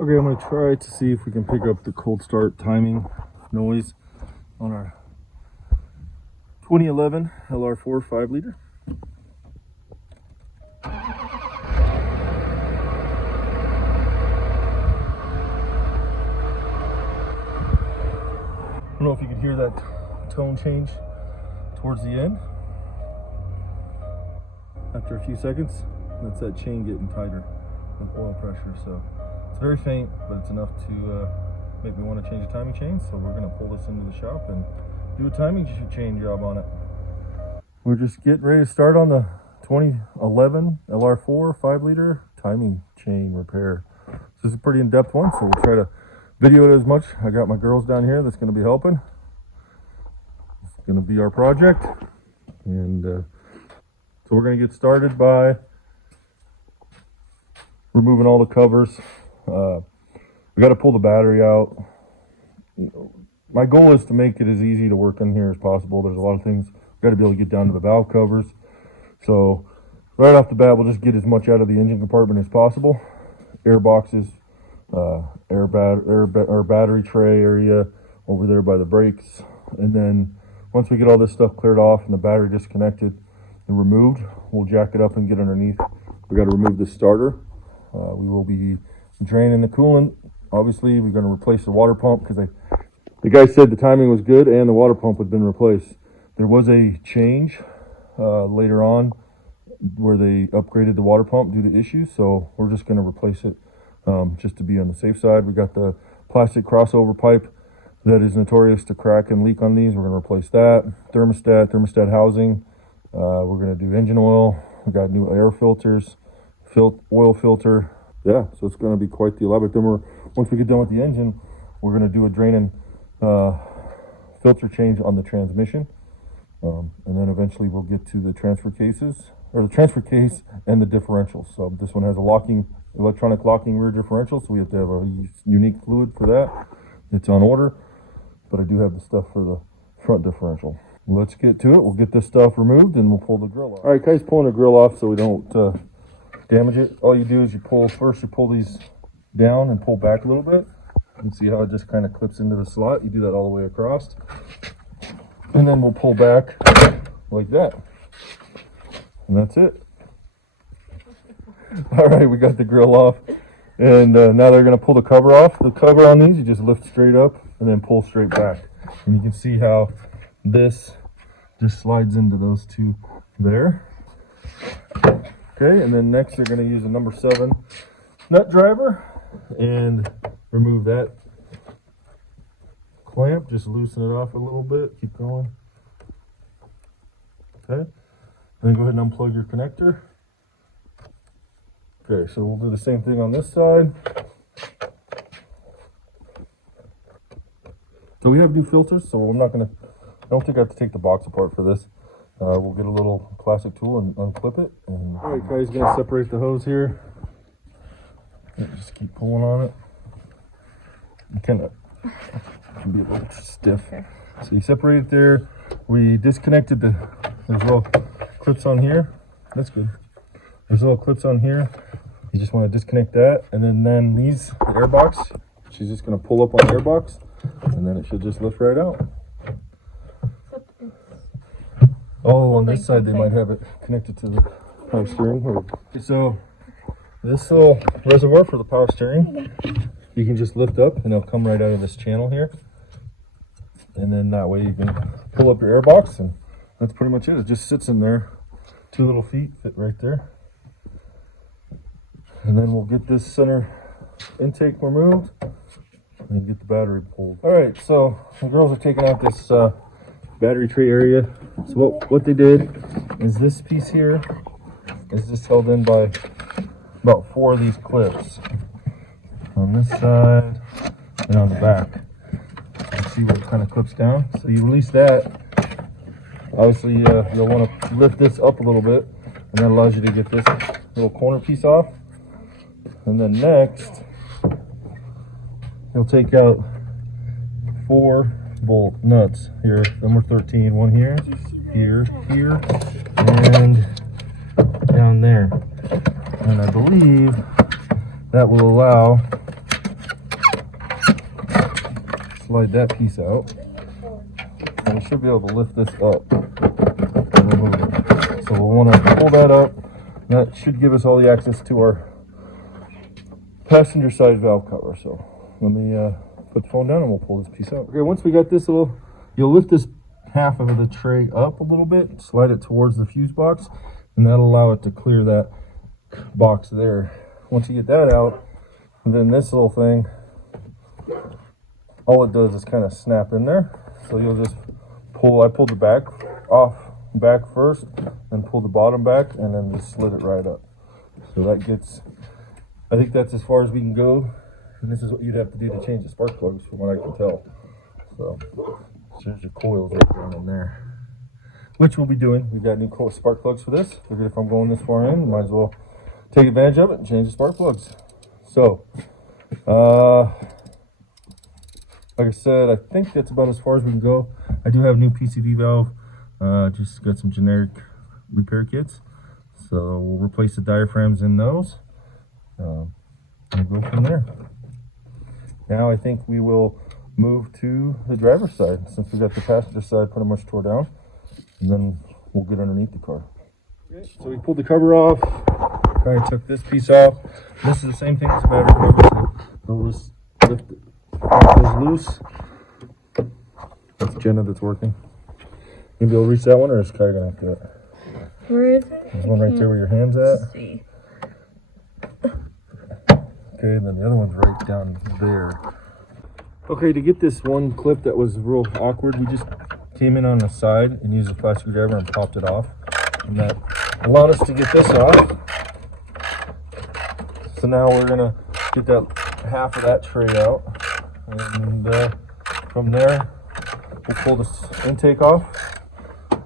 Okay, I'm going to try to see if we can pick up the cold start timing noise on our 2011 LR4 5-liter. I don't know if you can hear that tone change towards the end. After a few seconds, that's that chain getting tighter with oil pressure. So it's very faint, but it's enough to make me want to change the timing chain. So we're going to pull this into the shop and do a timing chain job on it. We're just getting ready to start on the 2011 LR4 5-liter timing chain repair. This is a pretty in-depth one, so we'll try to video it as much. I got my girls down here that's going to be helping. It's going to be our project, and so we're going to get started by removing all the covers. We got to pull the battery out. My goal is to make it as easy to work in here as possible. There's a lot of things we've got to be able to get down to the valve covers. So right off the bat, we'll just get as much out of the engine compartment as possible. Air boxes, battery tray area over there by the brakes. And then once we get all this stuff cleared off and the battery disconnected and removed, we'll jack it up and get underneath. We got to remove the starter. We will be draining the coolant. Obviously, we're going to replace the water pump because the guy said the timing was good and the water pump had been replaced. There was a change later on where they upgraded the water pump due to issues, so we're just going to replace it just to be on the safe side. We got the plastic crossover pipe that is notorious to crack and leak on these. We're going to replace that. Thermostat housing. We're going to do engine oil. We got new air filters, oil filter. Yeah, so it's going to be quite the elaborate. Then once we get done with the engine, we're going to do a drain and filter change on the transmission. And then eventually we'll get to the transfer cases, or the transfer case and the differentials. So this one has a electronic locking rear differential, so we have to have a unique fluid for that. It's on order, but I do have the stuff for the front differential. Let's get to it. We'll get this stuff removed and we'll pull the grill off. All right, guys, pulling the grill off so we don't damage it. All you do is you pull these down and pull back a little bit. You can see how it just kind of clips into the slot. You do that all the way across. And then we'll pull back like that. And that's it. All right, we got the grill off. And now they're going to pull the cover off. The cover on these, you just lift straight up and then pull straight back. And you can see how this just slides into those two there. Okay, and then next they're going to use a number 7 nut driver and remove that clamp. Just loosen it off a little bit. Keep going. Okay, then go ahead and unplug your connector. Okay, so we'll do the same thing on this side. So we have new filters, so I don't think I have to take the box apart for this. We'll get a little plastic tool and unclip it. And all right, guys, gonna separate the hose here. Just keep pulling on it. You can be a little stiff. Okay. So you separate it there. We disconnected there's little clips on here. That's good. There's little clips on here. You just want to disconnect that, and then these, the air box, she's just going to pull up on the air box, and then it should just lift right out. Oh, on this side they might have it connected to the power steering. So this little reservoir for the power steering, you can just lift up and it'll come right out of this channel here. And then that way you can pull up your air box, and that's pretty much it. It just sits in there. 2 little feet fit right there. And then we'll get this center intake removed and get the battery pulled. All right, so the girls are taking out this battery tray area. So what they did is this piece here is just held in by about 4 of these clips on this side and on the back. You see where it kind of clips down. So you release that. Obviously, you'll want to lift this up a little bit, and that allows you to get this little corner piece off. And then next, you'll take out 4 bolt nuts here, number 13, one here, here, and down there. And I believe that will allow slide that piece out. And we should be able to lift this up and remove it. So we'll want to pull that up. That should give us all the access to our passenger side valve cover. So let me put the phone down and we'll pull this piece out. Okay, once we got this little, you'll lift this half of the tray up a little bit, slide it towards the fuse box, and that'll allow it to clear that box there. Once you get that out, then this little thing, all it does is kind of snap in there. So you'll just pull, I pulled the back first, then pull the bottom back, and then just slid it right up. So that gets, I think that's as far as we can go. And this is what you'd have to do to change the spark plugs from what I can tell. So there's your coils right down in there, which we'll be doing. We've got new spark plugs for this. Figured if I'm going this far in, might as well take advantage of it and change the spark plugs. So, like I said, I think that's about as far as we can go. I do have new PCV valve. Just got some generic repair kits. So we'll replace the diaphragms in those and go from there. Now I think we will move to the driver's side, since we got the passenger side pretty much tore down, and then we'll get underneath the car. Okay, so we pulled the cover off, kind of took this piece off. This is the same thing as the battery cover, so we'll just lift it, pop this loose. That's Jenna that's working. You be able to reach that one, or is Kai gonna have to do it? Where is it? There's one right there where your hand's at. Let's see. Okay, and then the other one's right down there. Okay, to get this one clip that was real awkward, we just came in on the side and used a flat screwdriver and popped it off. And that allowed us to get this off. So now we're gonna get that half of that tray out. And from there, we'll pull this intake off.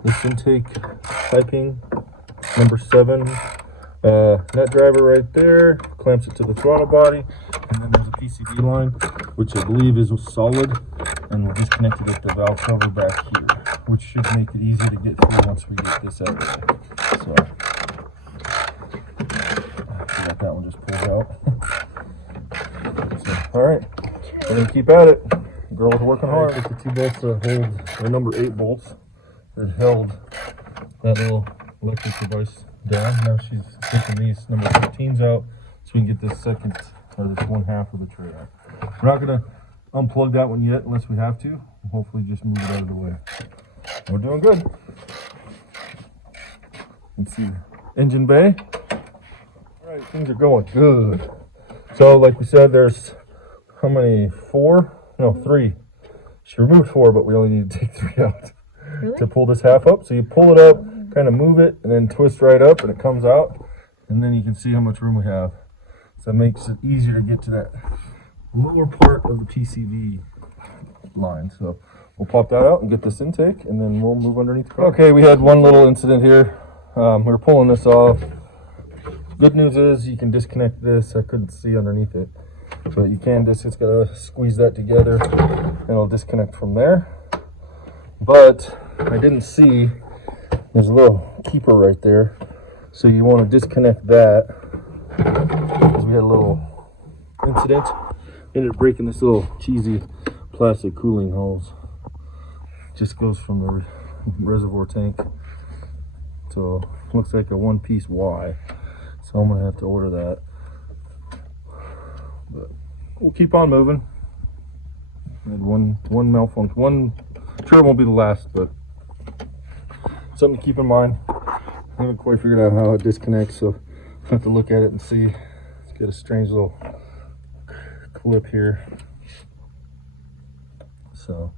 This intake piping, number 7. Net driver right there, clamps it to the throttle body, and then there's a PCV line, which I believe is solid, and we'll disconnect it at the valve cover back here, which should make it easy to get through once we get this out of there. So, I got that one just pulled out. So, all right, we're gonna keep at it. The girl's working hard. I took the 2 bolts that hold, or number 8 bolts that held that little electric device down. Now she's taking these number 15s out so we can get this second, or this one half of the tray out. We're not going to unplug that one yet unless we have to. We'll hopefully just move it out of the way. We're doing good. Let's see. Engine bay. All right, things are going good. So like we said, there's how many? 4? No, 3. She removed 4, but we only need to take 3 out. Really? To pull this half up. So you pull it up, kind of move it, and then twist right up, and it comes out, and then you can see how much room we have. So that makes it easier to get to that lower part of the PCV line. So we'll pop that out and get this intake, and then we'll move underneath the car. Okay, we had one little incident here. We were pulling this off. Good news is you can disconnect this. I couldn't see underneath it, but you can just gotta squeeze that together, and it'll disconnect from there. But I didn't see, there's a little keeper right there, so you want to disconnect that, because we had a little incident. Ended up breaking this little cheesy plastic cooling hose. Just goes from the reservoir tank, so it looks like a 1-piece Y, so I'm gonna have to order that. But we'll keep on moving. We had one malfunction. One, sure it won't be the last, but something to keep in mind. I haven't quite figured out how it disconnects, so I have to look at it and see. It's got a strange little clip here, so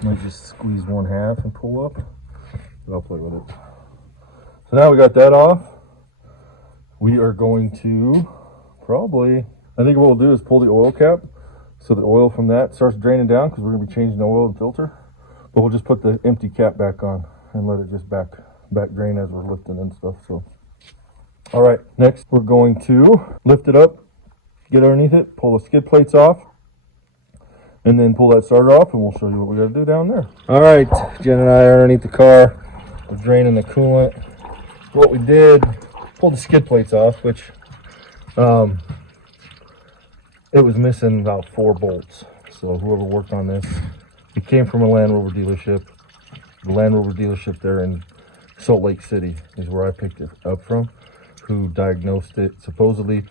I might just squeeze 1/2 and pull up, but I'll play with it. So now we got that off. We are going to probably, I think what we'll do is pull the oil cap, so the oil from that starts draining down, because we're going to be changing the oil and filter. But we'll just put the empty cap back on and let it just back drain as we're lifting and stuff. So, all right, next we're going to lift it up, get underneath it, pull the skid plates off, and then pull that starter off, and we'll show you what we got to do down there. All right, Jen and I are underneath the car. We're draining the coolant. What we did, pulled the skid plates off, which it was missing about 4 bolts. So whoever worked on this, it came from a Land Rover dealership. The Land Rover dealership there in Salt Lake City is where I picked it up from, who diagnosed it supposedly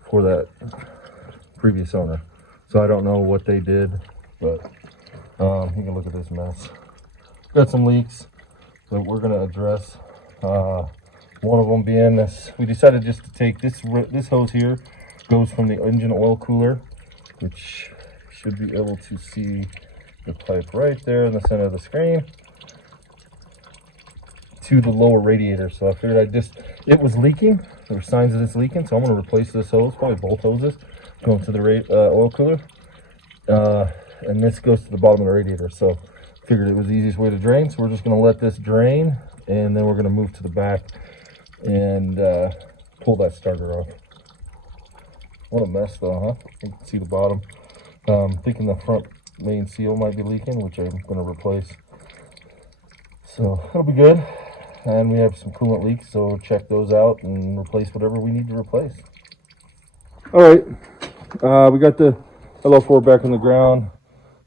for that previous owner. So I don't know what they did, but you can look at this mess. Got some leaks that we're going to address. One of them being this, we decided just to take this hose here, goes from the engine oil cooler, which should be able to see the pipe right there in the center of the screen, to the lower radiator. So I figured it was leaking. There were signs of this leaking, so I'm going to replace this hose, probably both hoses, going to the oil cooler. And this goes to the bottom of the radiator. So I figured it was the easiest way to drain. So we're just going to let this drain, and then we're going to move to the back and pull that starter off. What a mess though, huh? You can see the bottom. Thinking the front main seal might be leaking, which I'm going to replace. So that'll be good. And we have some coolant leaks, so check those out and replace whatever we need to replace. All right, we got the LR4 back on the ground.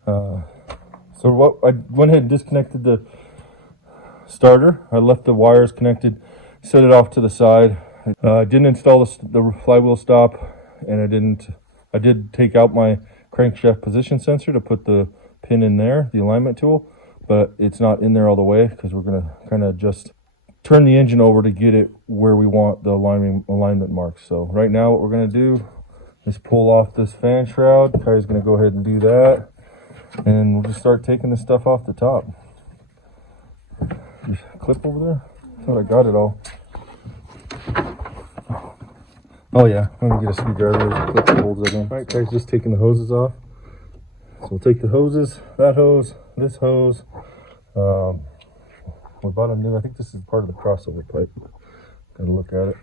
So I went ahead and disconnected the starter. I left the wires connected, set it off to the side. I didn't install the flywheel stop, and I did take out my crankshaft position sensor to put the pin in there, the alignment tool, but it's not in there all the way because we're going to kind of just turn the engine over to get it where we want the alignment marks. So right now what we're going to do is pull off this fan shroud. Kai's going to go ahead and do that, and we'll just start taking the stuff off the top. Just clip over there. I thought I got it all. Oh yeah, let me get a screwdriver. There's a clip that holds it in. All right, Kai's just taking the hoses off. So we'll take the hoses, that hose, this hose. We bought a new, I think this is part of the crossover pipe. Gotta look at it.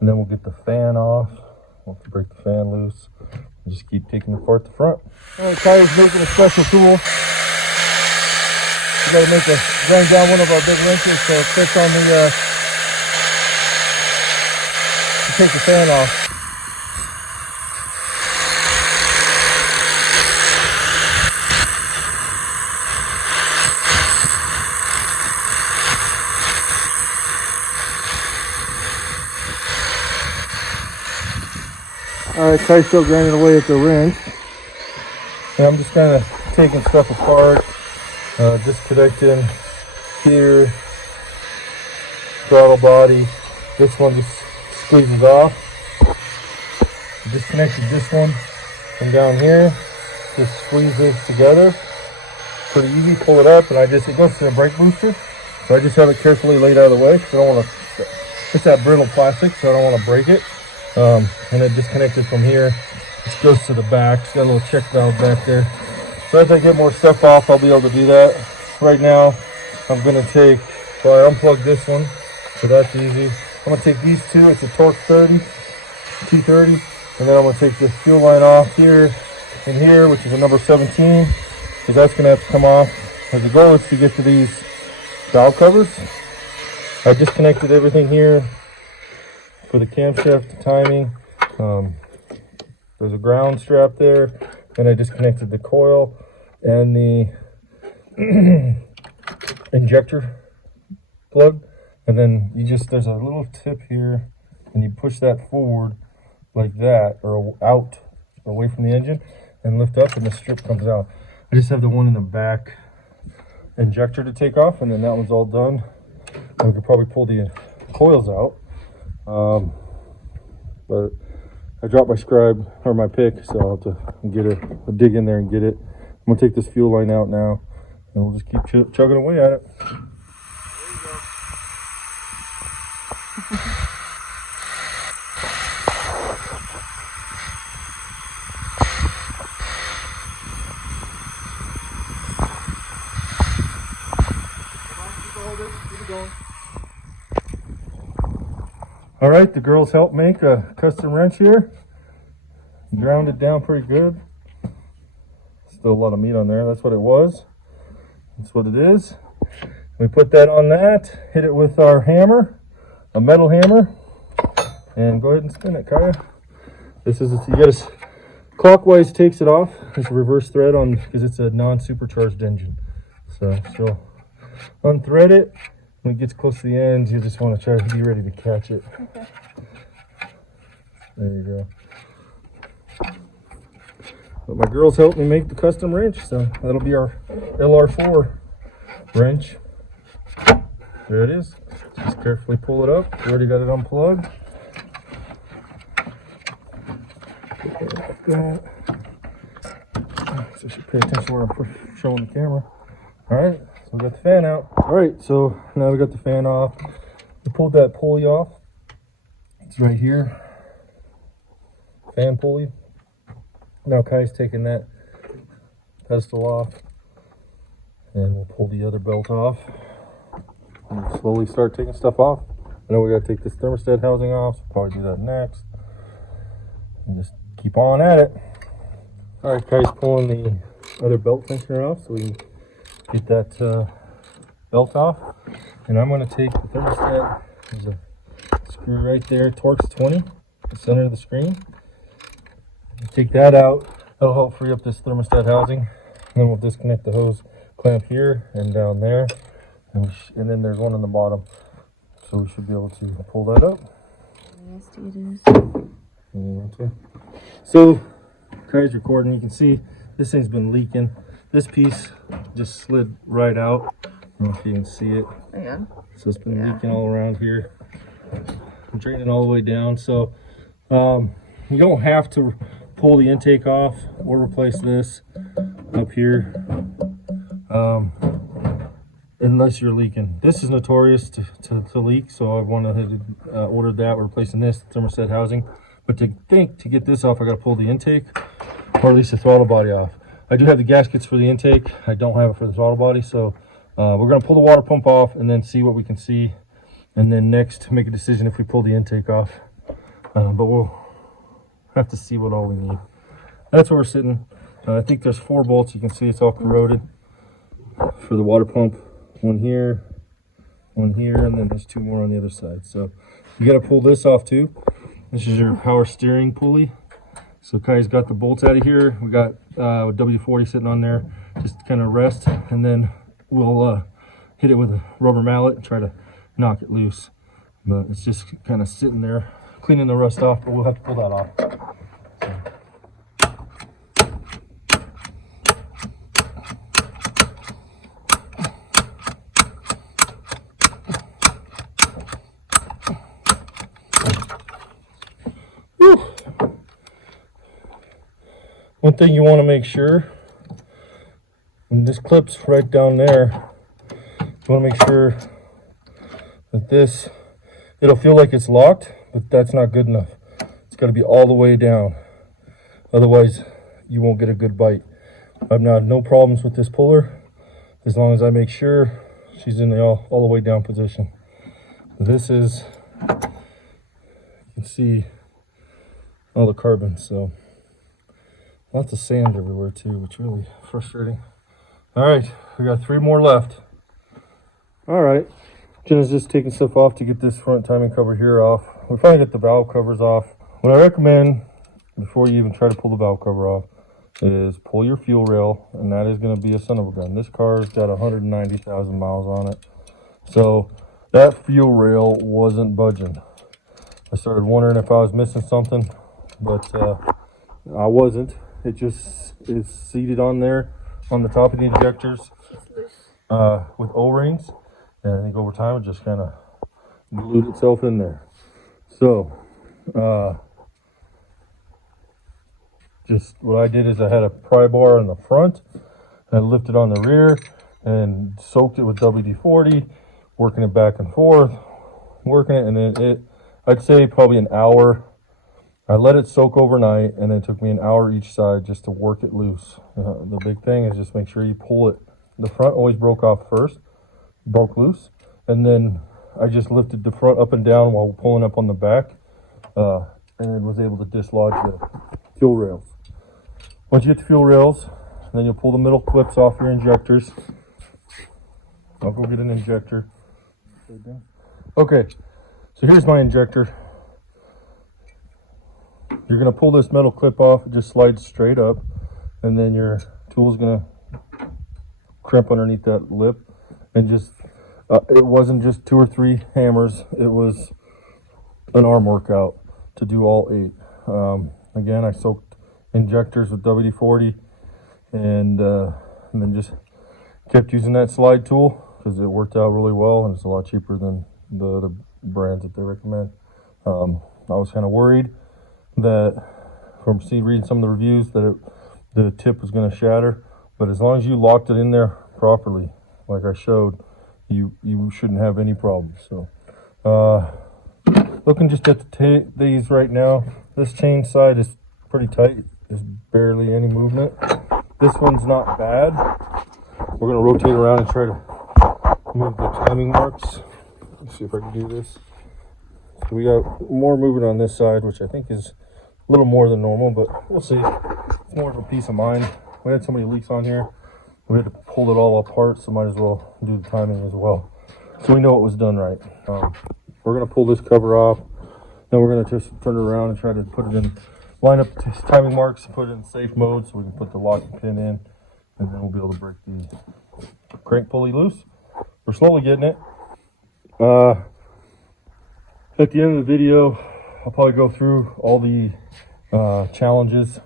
And then we'll get the fan off. We'll have to break the fan loose. We'll just keep taking apart the front. All right, Kai's making a special tool. We gotta grind down one of our big wrenches so it fits on the, to take the fan off. Alright, Kai's still grinding away at the wrench. And I'm just kind of taking stuff apart, disconnecting here, throttle body. This one just squeezes off. Disconnected this one from down here. Just squeeze this together. Pretty easy. Pull it up, and it goes to the brake booster. So I just have it carefully laid out of the way because I don't want to. It's that brittle plastic, so I don't want to break it. And then disconnected from here, it goes to the back. It's got a little check valve back there. So as I get more stuff off, I'll be able to do that. Right now, I'm going to I unplugged this one, so that's easy. I'm going to take these two. It's a torque 30, T30, and then I'm going to take this fuel line off here and here, which is a number 17, because that's going to have to come off. And the goal is to get to these valve covers. I disconnected everything here for the camshaft timing. There's a ground strap there, and I disconnected the coil and the injector plug, and then there's a little tip here, and you push that forward like that, or out away from the engine, and lift up, and the strip comes out. I just have the one in the back injector to take off, and then that one's all done. And we could probably pull the coils out. But I dropped my scribe or my pick, so I'll have to dig in there and get it. I'm gonna take this fuel line out now, and we'll just keep chugging away at it. There you go. Keep it going. All right, the girls helped make a custom wrench here. Ground it down pretty good. Still a lot of meat on there. That's what it was. That's what it is. We put that on that, hit it with our hammer, a metal hammer, and go ahead and spin it, Kaya. This is, you gotta, clockwise takes it off. It's a reverse thread on, because it's a non-supercharged engine. So unthread it. When it gets close to the ends, you just want to try to be ready to catch it. Okay. There you go. But my girls helped me make the custom wrench, so that'll be our LR4 wrench. There it is. Just carefully pull it up. We already got it unplugged. Like that. So I should pay attention where I'm showing the camera. All right, so we got the fan out. All right, so now we got the fan off. We pulled that pulley off. It's right here. Fan pulley. Now Kai's taking that pedestal off, and we'll pull the other belt off. And we'll slowly start taking stuff off. I know we got to take this thermostat housing off, so we'll probably do that next. And just keep on at it. All right, Kai's pulling the other belt tensioner off, so we can get that belt off. And I'm going to take the thermostat. There's a screw right there, Torx 20, the center of the screen. Take that out. That'll help free up this thermostat housing. And then we'll disconnect the hose clamp here and down there. And then there's one on the bottom. So we should be able to pull that up. Yes, it is. Okay. So, Kai's recording. You can see this thing's been leaking. This piece just slid right out. I don't know if you can see it. Yeah. So it's been leaking all around here. Draining all the way down. So, you don't have to pull the intake off or replace this up here unless you're leaking. This is notorious to leak, so I went ahead and ordered that. We're replacing this thermostat housing, but to get this off, I got to pull the intake or at least the throttle body off. I do have the gaskets for the intake. I don't have it for the throttle body, so we're going to pull the water pump off and then see what we can see, and then next make a decision if we pull the intake off. But we'll have to see what all we need. That's where we're sitting. I think there's 4 bolts. You can see it's all corroded for the water pump. One here, and then there's 2 more on the other side. So you got to pull this off too. This is your power steering pulley. So Kai's got the bolts out of here. We got W40 sitting on there, just kind of rest, and then we'll hit it with a rubber mallet and try to knock it loose. But it's just kind of sitting there, cleaning the rust off, but we'll have to pull that off. One thing you want to make sure, when this clips right down there, you want to make sure that this, it'll feel like it's locked, but that's not good enough. It's got to be all the way down. Otherwise, you won't get a good bite. I've had no problems with this puller as long as I make sure she's in the all the way down position. This is, you can see all the carbon, so lots of sand everywhere too, which is really frustrating. All right, we got 3 more left. All right, Jenna's just taking stuff off to get this front timing cover here off. We finally got the valve covers off. What I recommend before you even try to pull the valve cover off is pull your fuel rail, and that is going to be a son of a gun. This car's got 190,000 miles on it, so that fuel rail wasn't budging. I started wondering if I was missing something, but I wasn't. It just is seated on there on the top of the injectors with O-rings, and I think over time it just kind of glued itself in there. So just what I did is I had a pry bar in the front, and I lifted on the rear and soaked it with WD-40, working it back and forth, and then I'd say probably an hour. I let it soak overnight, and then it took me an hour each side just to work it loose. The big thing is just make sure you pull it. The front always broke off first, broke loose, and then I just lifted the front up and down while pulling up on the back, and then was able to dislodge the fuel rails. Once you get the fuel rails, then you'll pull the middle clips off your injectors. I'll go get an injector. Okay, so here's my injector. You're going to pull this metal clip off, it just slides straight up, and then your tool's going to crimp underneath that lip, and just it wasn't just 2 or 3 hammers, it was an arm workout to do all 8. Again, I soaked injectors with WD-40, and then just kept using that slide tool because it worked out really well, and it's a lot cheaper than the other brands that they recommend. I was kind of worried that from reading some of the reviews that the tip was going to shatter, but as long as you locked it in there properly, like I showed, you shouldn't have any problems. So looking just at these right now, this chain side is pretty tight. There's barely any movement. This one's not bad. We're going to rotate around and try to move the timing marks. Let's see if I can do this. So we got more movement on this side, which I think is a little more than normal, but we'll see. It's more of a peace of mind. We had so many leaks on here, we had to pull it all apart, so might as well do the timing as well, so we know it was done right. We're going to pull this cover off, then we're going to just turn it around and try to put it in, line up the timing marks, put it in safe mode so we can put the locking pin in, and then we'll be able to break the crank pulley loose. We're slowly getting it. At the end of the video, I'll probably go through all the challenges,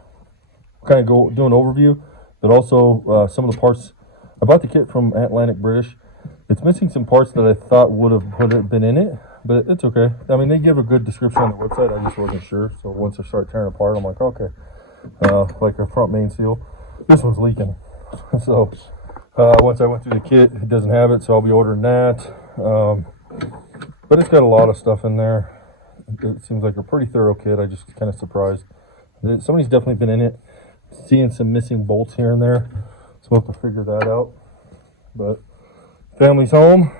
kind of do an overview, but also some of the parts. I bought the kit from Atlantic British. It's missing some parts that I thought would have been in it, but it's okay. I mean, they give a good description on the website. I just wasn't sure. So once I start tearing apart, I'm like, okay. Like a front main seal. This one's leaking. So once I went through the kit, it doesn't have it, so I'll be ordering that. But it's got a lot of stuff in there. It seems like a pretty thorough kit. I just kind of surprised. Somebody's definitely been in it. Seeing some missing bolts here and there, so we'll have to figure that out. But family's home.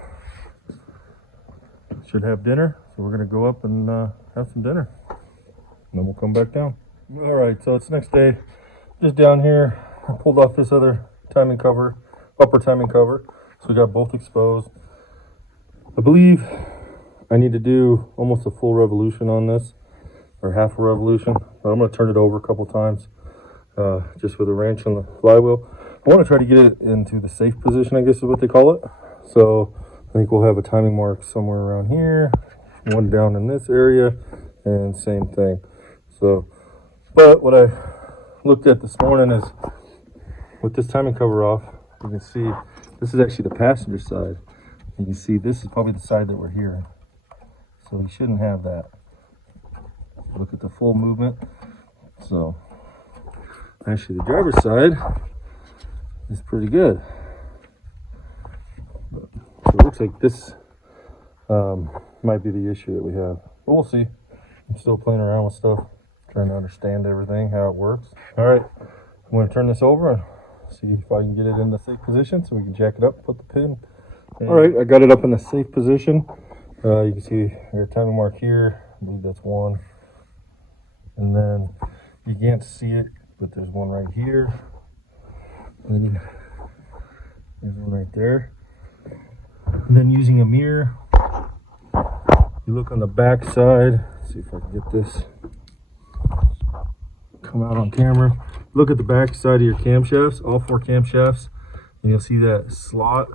Should have dinner, so we're gonna go up and have some dinner, and then we'll come back down. All right, so it's the next day. Just down here, I pulled off this other timing cover, upper timing cover, so we got both exposed. I believe I need to do almost a full revolution on this, or half a revolution, but I'm going to turn it over a couple times, just with a wrench on the flywheel. I want to try to get it into the safe position, I guess is what they call it. So I think we'll have a timing mark somewhere around here, one down in this area, and same thing. So, but what I looked at this morning is, with this timing cover off, you can see this is actually the passenger side. You can see this is probably the side that we're hearing. So you shouldn't have that. Look at the full movement. So actually the driver's side is pretty good. So it looks like this might be the issue that we have. But we'll see. I'm still playing around with stuff, trying to understand everything, how it works. All right, I'm going to turn this over and see if I can get it in the safe position so we can jack it up, put the pin. All right, I got it up in the safe position. You can see I got a timing mark here. I believe that's one. And then you can't see it, but there's one right here. And then there's one right there. And then using a mirror, you look on the back side. Let's see if I can get this come out on camera. Look at the back side of your camshafts, all 4 camshafts, and you'll see that slot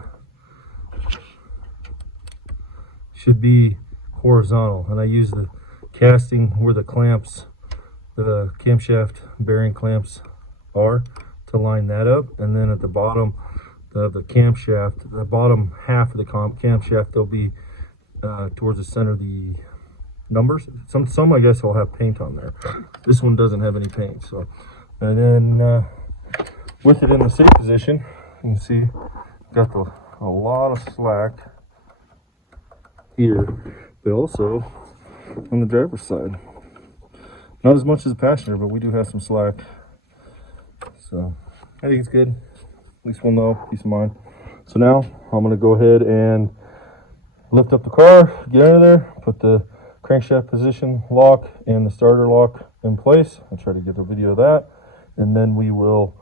should be horizontal. And I use the casting where the clamps, the camshaft bearing clamps are, to line that up. And then at the bottom of the camshaft, the bottom half of the camshaft, they'll be towards the center of the numbers. Some I guess will have paint on there. This one doesn't have any paint. So, and then with it in the safe position, you can see got a lot of slack here, but also on the driver's side. Not as much as the passenger, but we do have some slack. So I think it's good. At least we'll know, peace of mind. So now I'm gonna go ahead and lift up the car, get under there, put the crankshaft position lock and the starter lock in place. I'll try to get a video of that, and then we will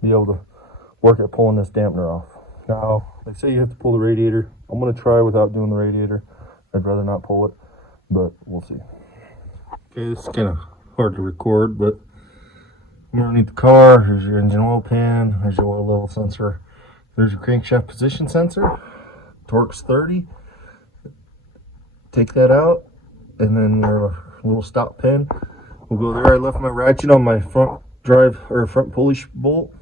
be able to work at pulling this dampener off. Now, they say you have to pull the radiator. I'm going to try without doing the radiator. I'd rather not pull it, but we'll see. Okay, this is kind of hard to record, but underneath the car, here's your engine oil pan, there's your oil level sensor, there's your crankshaft position sensor, torque's 30. Take that out, and then your little stop pin will go there. I left my ratchet on my front front pulley bolt,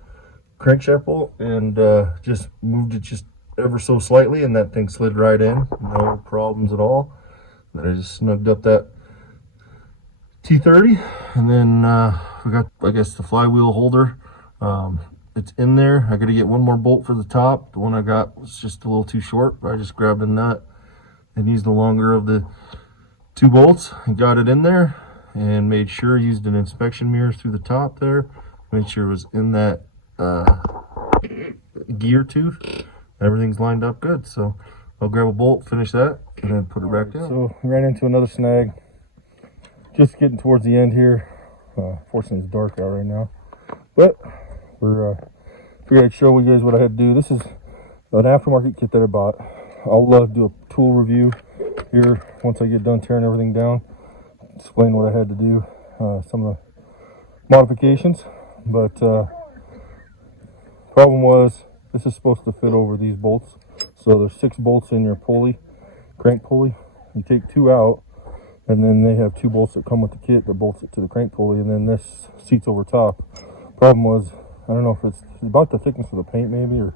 crankshaft bolt, and just moved it just ever so slightly, and that thing slid right in, no problems at all. Then I just snugged up that T30, and then we got, I guess, the flywheel holder. It's in there. I got to get one more bolt for the top. The one I got was just a little too short, but I just grabbed a nut and used the longer of the 2 bolts and got it in there, and made sure, used an inspection mirror through the top there, made sure it was in that gear tooth. Everything's lined up good, so I'll grab a bolt, finish that, and then put it back down. So we ran into another snag. Just getting towards the end here. Fortunately, it's dark out right now, but we're figured I'd show you guys what I had to do. This is an aftermarket kit that I bought. I'll do a tool review here once I get done tearing everything down, explain what I had to do, some of the modifications. But problem was, this is supposed to fit over these bolts. So there's 6 bolts in your pulley, crank pulley. You take 2 out, and then they have 2 bolts that come with the kit that bolts it to the crank pulley, and then this seats over top. Problem was, I don't know if it's about the thickness of the paint maybe, or a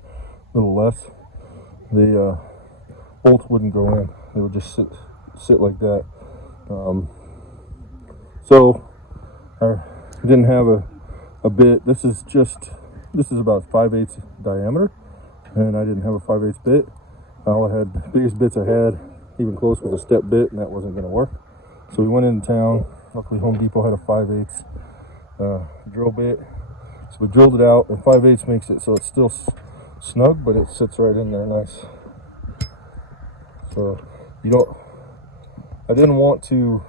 little less. The bolts wouldn't go in. They would just sit like that. So I didn't have a bit. This is about 5/8 diameter, and I didn't have a 5/8 bit. All I had, the biggest bits I had, even close, was a step bit, and that wasn't going to work. So we went into town. Luckily, Home Depot had a 5/8 drill bit, so we drilled it out. And 5/8 makes it so it's still snug, but it sits right in there nice. So I didn't want to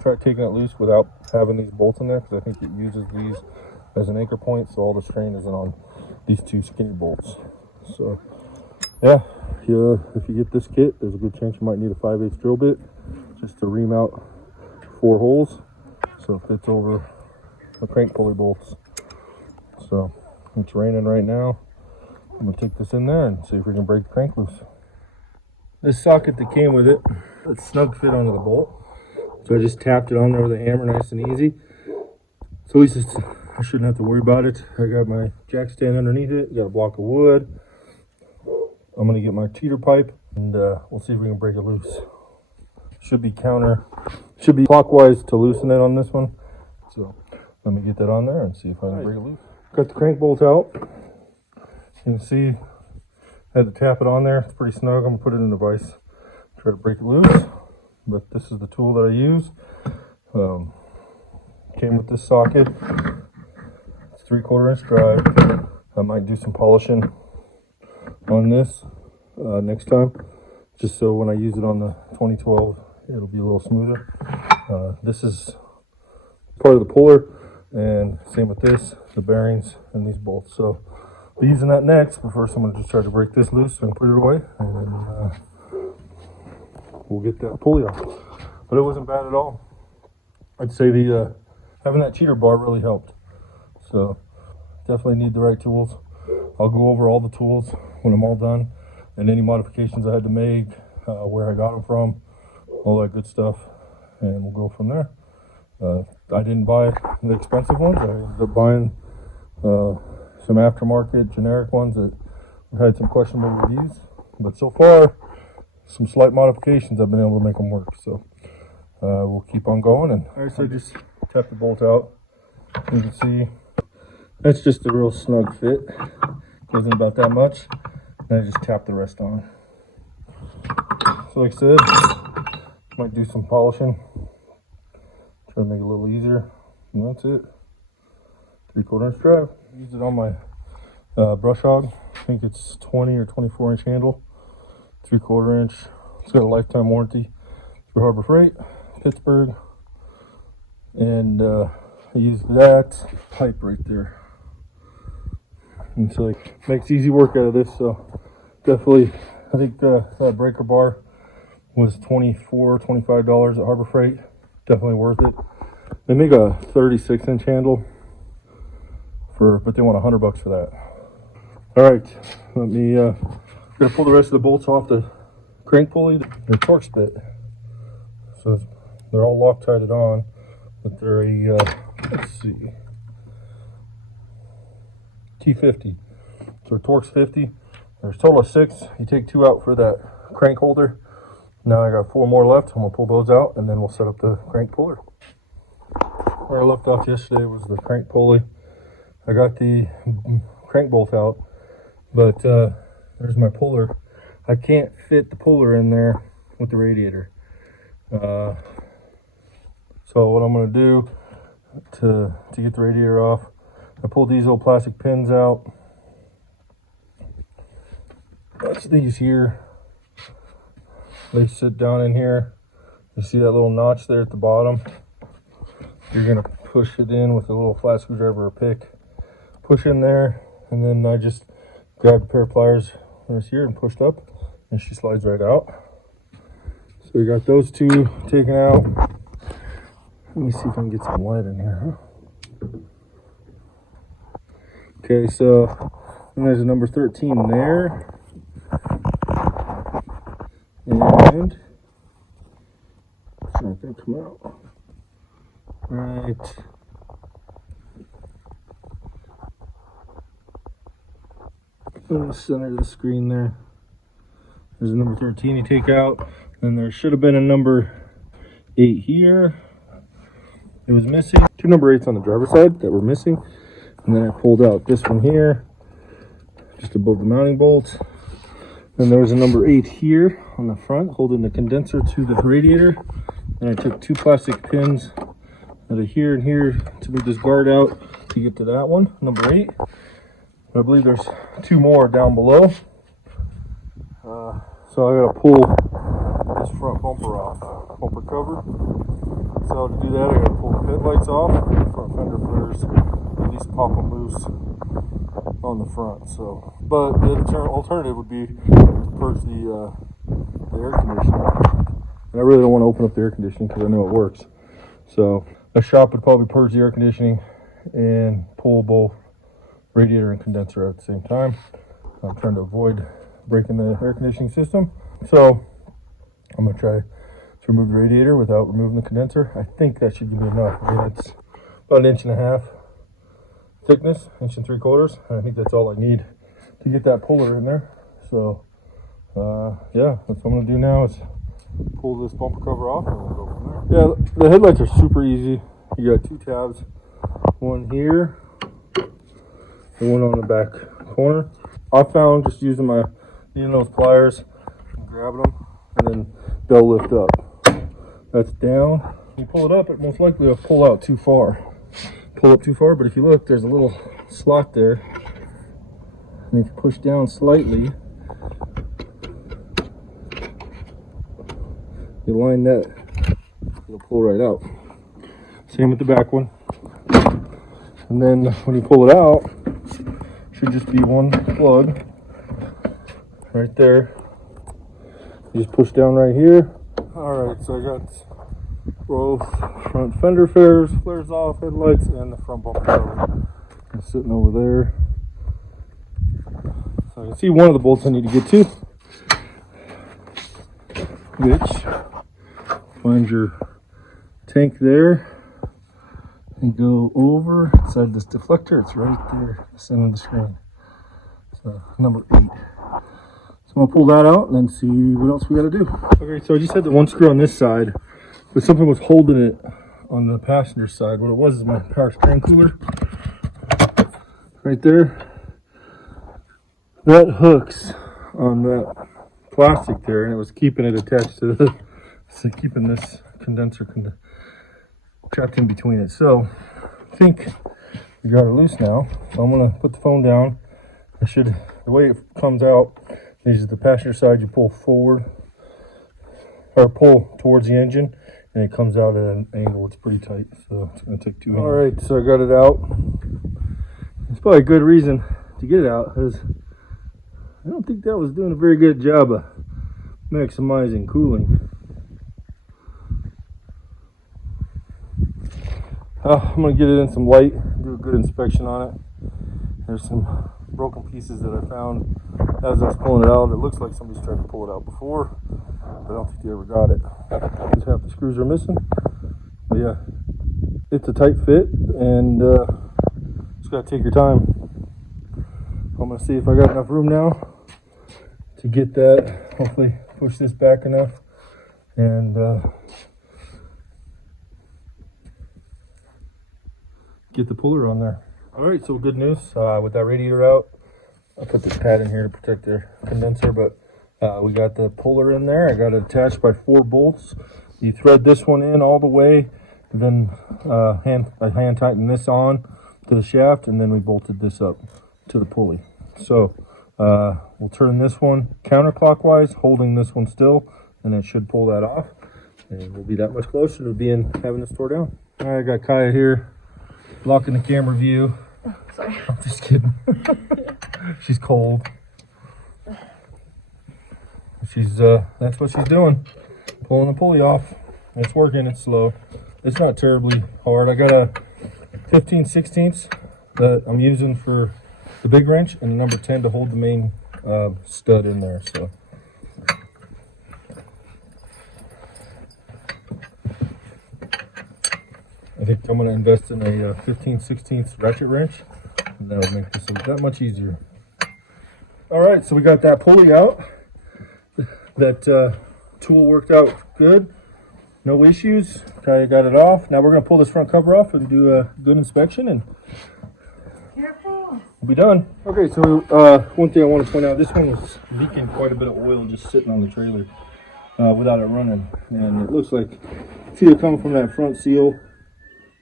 try taking it loose without having these bolts in there, because I think it uses these as an anchor point, so all the strain isn't on these 2 skinny bolts. So yeah, if you get this kit, there's a good chance you might need a 5/8 drill bit just to ream out 4 holes so it fits over the crank pulley bolts. So it's raining right now. I'm gonna take this in there and see if we can break the crank loose. This socket that came with it, it's snug fit onto the bolt. So I just tapped it on there with a hammer, nice and easy. So at least I shouldn't have to worry about it. I got my jack stand underneath it, got a block of wood. I'm gonna get my cheater pipe, and we'll see if we can break it loose. Should be clockwise to loosen it on this one. So let me get that on there and see if I can break it loose. Got the crank bolt out. You can see I had to tap it on there. It's pretty snug. I'm gonna put it in the vise, try to break it loose. But this is the tool that I use. Came with this socket. It's 3/4 inch drive. I might do some polishing on this next time, just so when I use it on the 2012, it'll be a little smoother. This is part of the puller, and same with this, the bearings and these bolts. So I'll be using that next, but first I'm going to just try to break this loose and put it away, and then we'll get that pulley off. But it wasn't bad at all. I'd say the having that cheater bar really helped. So definitely need the right tools. I'll go over all the tools when I'm all done, and any modifications I had to make, where I got them from, all that good stuff, and we'll go from there. I didn't buy the expensive ones. I ended up buying some aftermarket generic ones that had some questionable reviews, but so far some slight modifications I've been able to make them work. So we'll keep on going. And all right, so I just tapped the bolt out. You can see that's just a real snug fit. Goes in about that much. Then I just tap the rest on. So like I said, might do some polishing, try to make it a little easier, and that's it. 3/4 inch drive. Used it on my brush hog. I think it's 20 or 24 inch handle, 3/4 inch. It's got a lifetime warranty for Harbor Freight, Pittsburgh, and I used that pipe right there. And so it makes easy work out of this. So definitely, I think that breaker bar was $24, $25 at Harbor Freight. definitely worth it. They make a 36-inch handle but they want $100 for that. All right, let me gonna pull the rest of the bolts off the crank pulley. They're Torx bit, so they're all Loctited on, but they're a let's see, T50. So Torx 50. There's a total of 6. You take 2 out for that crank holder. Now I got 4 more left. I'm gonna pull those out and then we'll set up the crank puller. Where I left off yesterday was the crank pulley. I got the crank bolt out, but there's my puller. I can't fit the puller in there with the radiator. So what I'm going to do to get the radiator off, I pulled these little plastic pins out. That's these here. They sit down in here. You see that little notch there at the bottom? You're going to push it in with a little flat screwdriver or pick. Push in there, and then I just grabbed a pair of pliers right here and pushed up, and she slides right out. So we got those 2 taken out. Let me see if I can get some light in here. Okay, so and there's a number 13 there, and it's not gonna come out right. In the center of the screen there. There's a number 13 you take out. Then there should have been a number 8 here. It was missing. 2 number 8s on the driver's side that were missing. And then I pulled out this one here, just above the mounting bolts. Then there was a number 8 here on the front, holding the condenser to the radiator. And I took 2 plastic pins out of here and here to move this guard out to get to that one, number 8. I believe there's 2 more down below. So I gotta pull this front bumper off, bumper cover. So to do that, I gotta pull the headlights off, front fender flares, at least pop them loose on the front. So, but the alternative would be to purge the air conditioning. And I really don't want to open up the air conditioning because I know it works. So a shop would probably purge the air conditioning and pull both radiator and condenser at the same time. I'm trying to avoid breaking the air conditioning system. So I'm going to try to remove the radiator without removing the condenser. I think that should be enough. I mean, it's about 1.5 inches thickness, 1 3/4. And I think that's all I need to get that puller in there. So yeah, that's what I'm going to do now is pull this bumper cover off and we'll go from there. Yeah, the headlights are super easy. You got 2 tabs, one here and one on the back corner. I found just using those pliers and grabbing them, and then they'll lift up. That's down. When you pull it up, it most likely will pull out too far. Pull up too far, but if you look, there's a little slot there. And if you push down slightly, you line that, it'll pull right out. Same with the back one. And then when you pull it out, should just be one plug right there. You just push down right here. All right, so I got both front fender flares off, headlights, and the front bumper cover. It's sitting over there. So I can see one of the bolts I need to get to, which find your tank there and go over inside this deflector. It's right there, the center of the screen. So number 8. So I'm gonna pull that out and then see what else we gotta do. Okay, so I just had the one screw on this side, but something was holding it on the passenger side. What it was is my power steering cooler. Right there. That hooks on that plastic there, and it was keeping it attached to the, so keeping this condenser trapped in between it. So I think we got it loose now. So I'm gonna put the phone down. The way it comes out is the passenger side, you pull forward or pull towards the engine, and it comes out at an angle. It's pretty tight, so it's gonna take 2 hands. All right, so I got it out. It's probably a good reason to get it out, because I don't think that was doing a very good job of maximizing cooling. I'm gonna get it in some light, do a good inspection on it. There's some broken pieces that I found as I was pulling it out. It looks like somebody's tried to pull it out before, but I don't think they ever got it. Just half the screws are missing. But yeah, it's a tight fit, and just gotta take your time. I'm gonna see if I got enough room now to get that. Hopefully push this back enough, and get the puller on there. All right, so good news with that radiator out. I put this pad in here to protect the condenser, but we got the puller in there. I got it attached by 4 bolts. You thread this one in all the way, then I hand tighten this on to the shaft, and then we bolted this up to the pulley. So we'll turn this one counterclockwise, holding this one still, and it should pull that off, and we'll be that much closer to having this tore down. All right, I got Kaya here, blocking the camera view. Oh, sorry. I'm just kidding. She's cold. That's what she's doing, pulling the pulley off. It's working. It's slow. It's not terribly hard. I got a 15/16 that I'm using for the big wrench, and the number 10 to hold the main stud in there. So I think I'm going to invest in a 15/16 ratchet wrench, and that'll make this that much easier. All right, so we got that pulley out. That tool worked out good. No issues. Kaya got it off. Now we're going to pull this front cover off and do a good inspection, and we'll be done. Okay, so one thing I want to point out, this one was leaking quite a bit of oil just sitting on the trailer without it running. And it looks like it's either coming from that front seal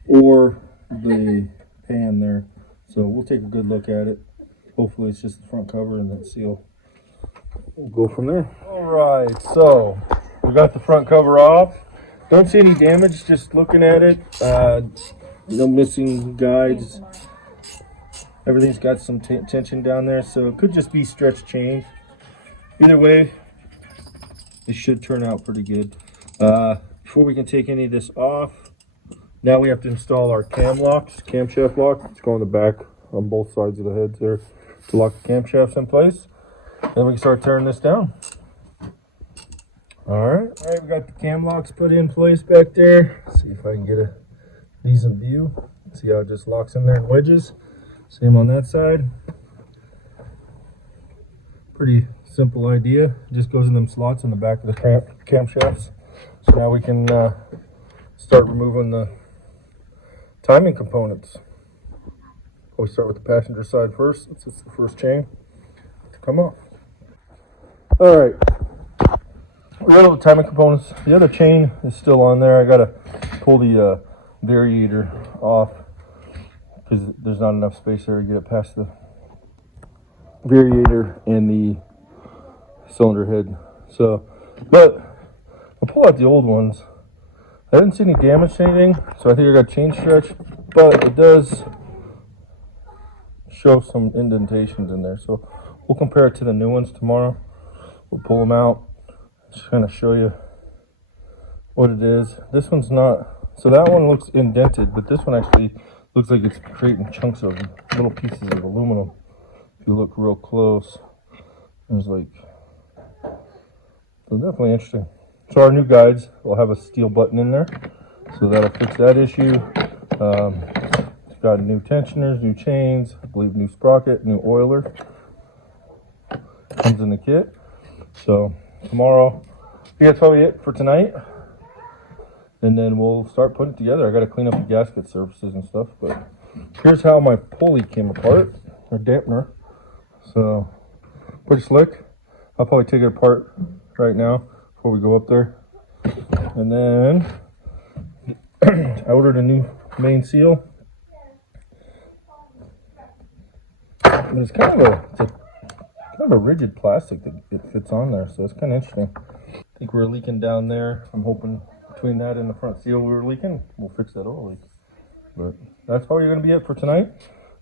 or the pan there. So we'll take a good look at it. Hopefully it's just the front cover and that seal. We'll go from there. All right, so we got the front cover off. Don't see any damage, just looking at it. No missing guides. Everything's got some tension down there, so it could just be stretched chain. Either way, it should turn out pretty good. Before we can take any of this off, now we have to install our camshaft lock. It's going in the back on both sides of the heads there to lock the camshafts in place. Then we can start tearing this down. All right, we got the cam locks put in place back there. Let's see if I can get a decent view. See how it just locks in there in wedges. Same on that side. Pretty simple idea. It just goes in them slots in the back of the camshafts. So now we can start removing the timing components. We'll start with the passenger side first, since it's the first chain to come off. All right, we got all the timing components. The other chain is still on there. I gotta pull the variator off because there's not enough space there to get it past the variator and the cylinder head. So, but I'll pull out the old ones. I didn't see any damage to anything, so I think I got chain stretch, but it does show some indentations in there. So we'll compare it to the new ones tomorrow. We'll pull them out, just kind of show you what it is. This one's not, so that one looks indented, but this one actually looks like it's creating chunks of little pieces of aluminum. If you look real close, there's like, so definitely interesting. So our new guides will have a steel button in there, so that'll fix that issue. It's got new tensioners, new chains, I believe new sprocket, new oiler. Comes in the kit. So tomorrow, that's probably it for tonight. And then we'll start putting it together. I got to clean up the gasket surfaces and stuff, but here's how my pulley came apart, or dampener. So pretty slick. I'll probably take it apart right now before we go up there. And then I ordered a new main seal. But it's kind of a rigid plastic that it fits on there, so it's kind of interesting. I think we're leaking down there. I'm hoping between that and the front seal we were leaking, we'll fix that oil leak. But that's probably going to be it for tonight.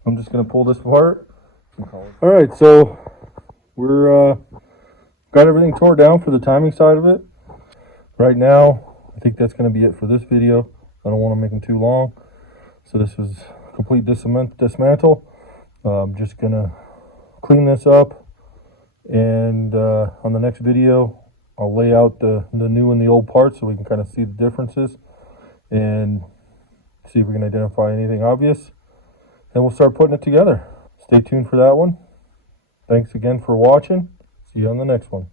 I'm just going to pull this apart. All right, so we're got everything tore down for the timing side of it. Right now, I think that's going to be it for this video. I don't want to make them too long. So this was complete dismantle. I'm just gonna clean this up, and on the next video I'll lay out the new and the old parts so we can kind of see the differences and see if we can identify anything obvious, and we'll start putting it together. Stay tuned for that one. Thanks again for watching. See you on the next one.